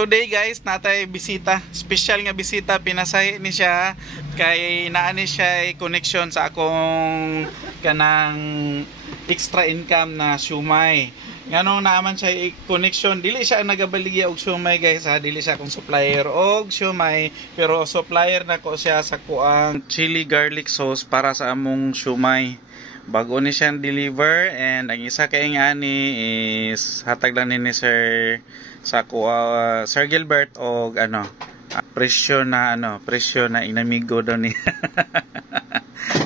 today guys, natay bisita, special nga bisita, pinasay ni siya kay naani siya connection sa akong kanang extra income na siumay. Nganong naaman siya connection, dili siya nagabaligya og siumay guys ha, dili siya akong supplier og siumay, pero supplier na ko siya sa kuang chili garlic sauce para sa among siumay. Bago ni siyang deliver, and ang isa kay nga ni is hatag lang ni Sir sa Sir Gilbert og presyo na inamigo daw ni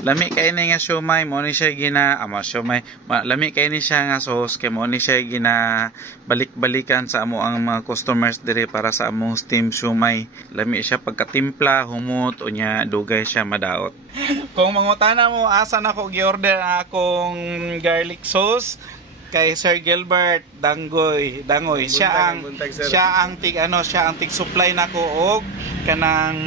lami kay ni nga siomay mo ni siya gina siomay lami kay ni siya nga sauce kay mo ni siya gina balik-balikan sa amo ang mga customers dire para sa among steam siomay. Lami siya pagkatimpla, humot unya dugay siya madaot. Kung mangutana mo asa nako gi-order akong garlic sauce kay Sir Gilbert Dangoy, siya ang tig supply nako og kanang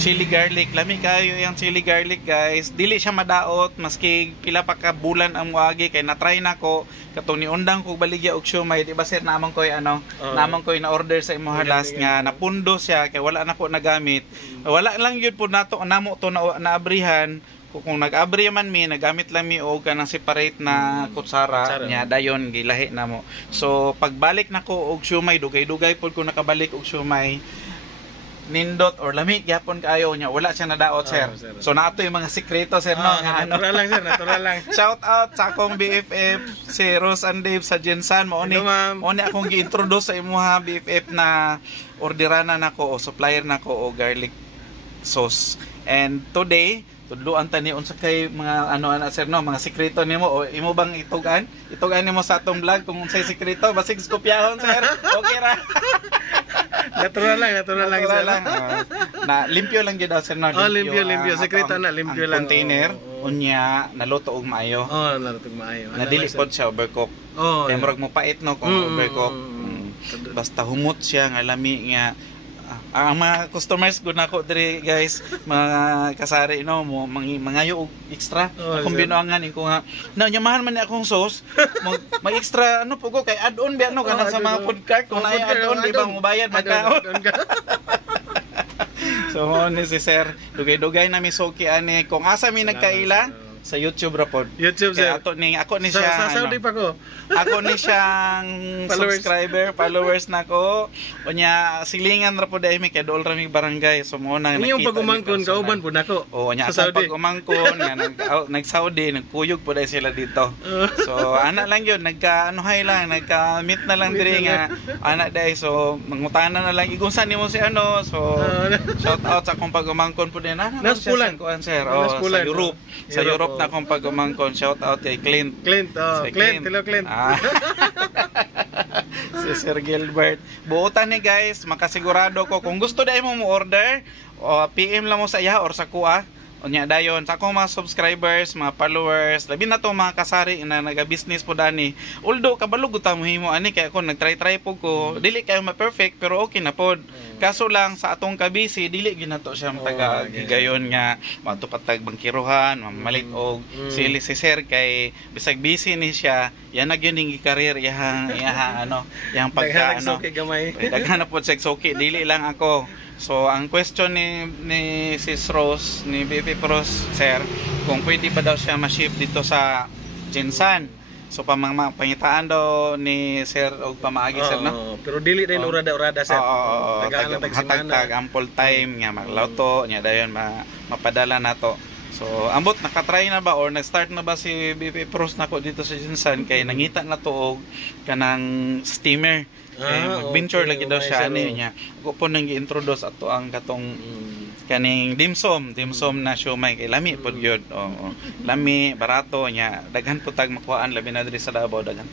chili garlic. Lami kayo yung chili garlic guys, dili siya madaot maski pila pa ka bulan ang muagi kay na-try nako katong niundang ko baligya og siomay, di ba sir, namang koy namang koy na order sa imo halas nga napundo siya kay wala nako nagamit. Wala lang gyud pud nato namo to naabrihan. Kung nag-abri man mi, nagamit lang mi og kanang separate na kutsara nya dayon gilahi namo. So pagbalik nako og siomay, dugay-dugay pud ko nakabalik og siomay, nindot or lami gyapon kaayo nya wala siya nadaot sir. So nato yung mga sikreto sir no. Natural lang sir, natural lang. Shout out sa akong BFF si Rose and Dave sa Jensan, mo ni akong gi-introduce sa imuha BFF na orderana nako o supplier nako o garlic sauce. And today tudloan tani unsa kay mga sir no, mga sikreto nimo o imo bang itugan nimo sa atong vlog kung unsay sikreto basig kopyahon sir. Okay ra. Natural lang sir. Na limpyo lang gyud sir no. Limpyo sikreto na limpyo lang. Container unya naluto og maayo. Naluto og maayo. Nadili pod siya overcook. Kay murag mo pait no kung overcook. Basta humot siya nga lami nga. Ang mga customers ko nako diri guys, mga kasari no mo mangayo og extra akong binuangan ko nga na nyamahan man ni akong sauce mag extra po ko kay add-on ba kana sa mga food cart kung naay add-on di ba mo bayad magkaon. So ni si sir dugay-dugay na mi soki ani kung asa mi nagkaila sa YouTube ra pod. YouTube sir. Ako ni siya sa Saudi pa ko. Ako ni siyang followers nako. Unya silingan ra pod ay mi kay dol ra mi barangay. So mo na nakita. Yung pagumangkon kauban pod nako. Unya sa pagumangkon nga nag-Saudi, nagpuyog pod ay sila dito. So ana lang yun, nagka-meet na lang diri nga ana dai. So mangutana na lang igunsan nimo si So shout out sa akong pagumangkon pod na. Naspulan ko sir. Sa Europe. Sa Europe na akong pagumangkon, shout out kay Clint. Hello Clint. Si Sir Gilbert. Buotan ni guys, makasigurado ko kung gusto dai mo order, PM lang mo sa iya or sa kuha. Unya dayon sa akong mga subscribers, mga followers, labi na to mga kasari na naga-business po dani. Although kabalo gud ta mo himo ani kay ako nagtry po ko, dili kayo ma-perfect pero okay na pod. Kaso lang sa atong kabisi dili ginato siya mataga gigayon nga matupatag bangkiruhan, mamalit og sili si sir kay bisag busy ni siya, yan na gyud ning career yang pagka daghan na pod sa soki, dili lang ako. So ang question ni Sis Rose, ni BP Pros sir, kung pwede pa daw siya ma-ship dito sa Jensan. So pangitaan daw ni sir og pamaagi sir no. Pero dili din urada sir. Hatag ample time nga maglauto nya dayon mapadala nato. So ambot nakatry na ba or nag-start na ba si BP Pros nako dito sa Jensan kay nangita na to og kanang steamer. Mag-venture lagi daw siya niya. Ako po nang gi-introduce ato ang katong kaning dimsum na siomay kay lami pod gyud. Lami barato nya daghan po tag makuhaan labi na diri sa Davao daghan.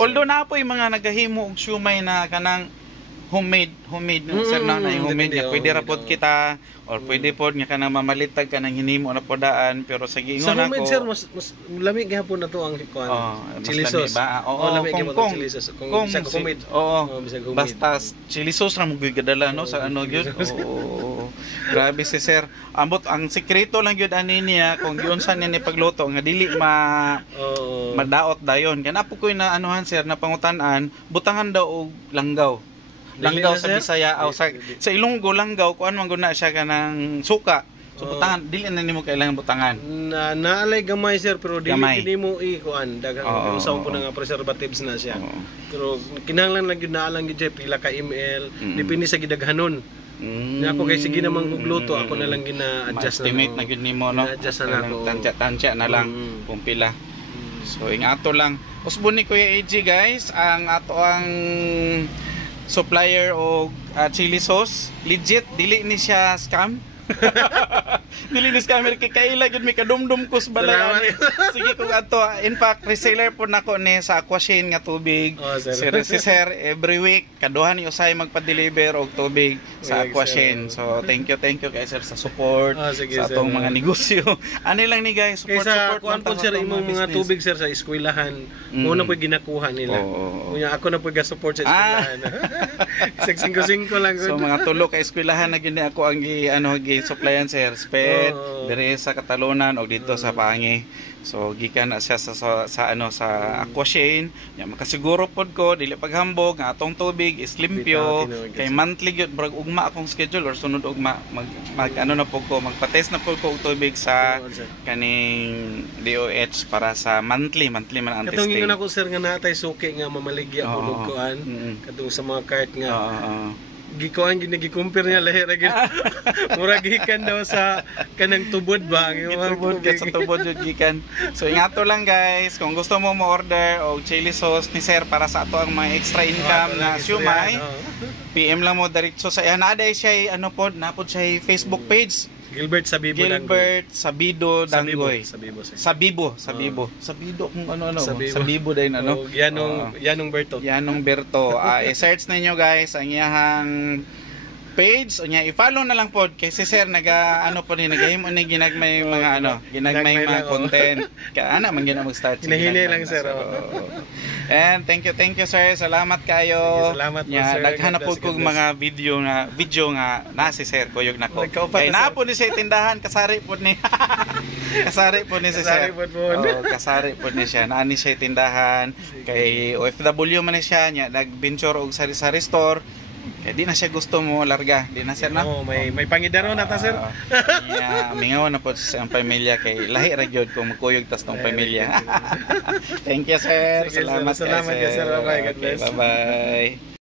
Although na po yung mga nagahimo og siomay na kanang homemade sir na homemade nga pwede ra pod kita or pwede pod nga kanang mamalitag kanang hinimo na podaan pero sa giingon ako. Sa homemade sir mas lami gyapon na to ang chili sauce. Lami gyapon chili sauce. Kung sa homemade. Basta chili sauce ra mo gigadala no sa gyud. Grabe si sir. Ambot ang sikreto lang gyud ani niya kung giunsan ni pagluto nga dili madaot dayon. Kana po ko na sir na pangutan-an butangan daw og langgaw. Langgaw sa Bisaya o sa Ilonggo langgaw kuan man gud na siya kanang suka. So butangan dili na nimo kailangan butangan. Naalay gamay sir pero dili nimo kuan daghang usaw po nga preservatives na siya. Pero kinahanglan lang gyud naalang gyud pila ka ml depende sa gidaghanon. Ako kay sige naman gugluto ako na lang gina-adjust na. Estimate na gyud nimo no. Adjust na ako. Tansya na lang kung pila. So ingato lang. Usbon ni Kuya AJ guys, ang ato ang supplier o chili sauce legit dili ni siya scam. Dili ni scammer kay kaila gyud mi kadumdum kus balay. Sige kung ato in fact reseller po nako ni sa Aquashane nga tubig. Si sir every week kaduha ni usay magpa-deliver og tubig sa Aquashane. So thank you kay sir sa support sa atong mga negosyo. Ani lang ni guys support kuan po sir imong mga tubig sir sa eskwelahan. Mo na po ginakuha nila. Kunya ako na po ga-support sa eskwelahan. 5-5 lang gud. So mga tulo ka eskwelahan na gyud ako ang supplyan sir sped dire sa Katalunan o dito sa Pangi. So gikan na siya sa Aquashane nya makasiguro pod ko dili paghambog nga atong tubig is limpyo kay monthly gyud brag ugma akong schedule or sunod ugma mag ano na pod ko magpa-test na pod ko og tubig sa kaning DOH para sa monthly man ang testing. Katong ingon ako sir nga natay suki nga mamaligya og kuan kadung sa mga cart nga gikuan gini-compare niya lahi ra gyud. Mura gikan daw sa kanang tubod ba ang tubod sa tubod jud gikan. So ingato lang guys, kung gusto mo mo-order og chili sauce ni sir para sa ato ang mga extra income na siumay, PM lang mo diretso sa naday siya napod siya Facebook page. Gilbert Sabibo Dangoy. Sabibo kung ano. Sabibo din ano. Yanong Berto. I-search ninyo guys ang iyang page o niya i-follow na lang pod kay si sir nagahimo ni ginagmay mga ginagmay mga content kaya man gina mag-start hinahili lang sir. And thank you sir, salamat kayo. Salamat po sir, daghan na po kog mga video nga na si sir kuyog nako kay napo ni sa tindahan kasari pod ni kasari pod ni si sir kasari pod ni siya naani siya tindahan kay OFW man ni siya nya nag-venture og sari-sari store. Kaya di na siya gusto mo larga, di na sir na. May pangidaro na ta sir. Mingaw na po sa pamilya kay lahi ra gyud ko magkuyog tas tong pamilya. Thank you sir. Salamat sir. Bye-bye. God bless. Bye-bye.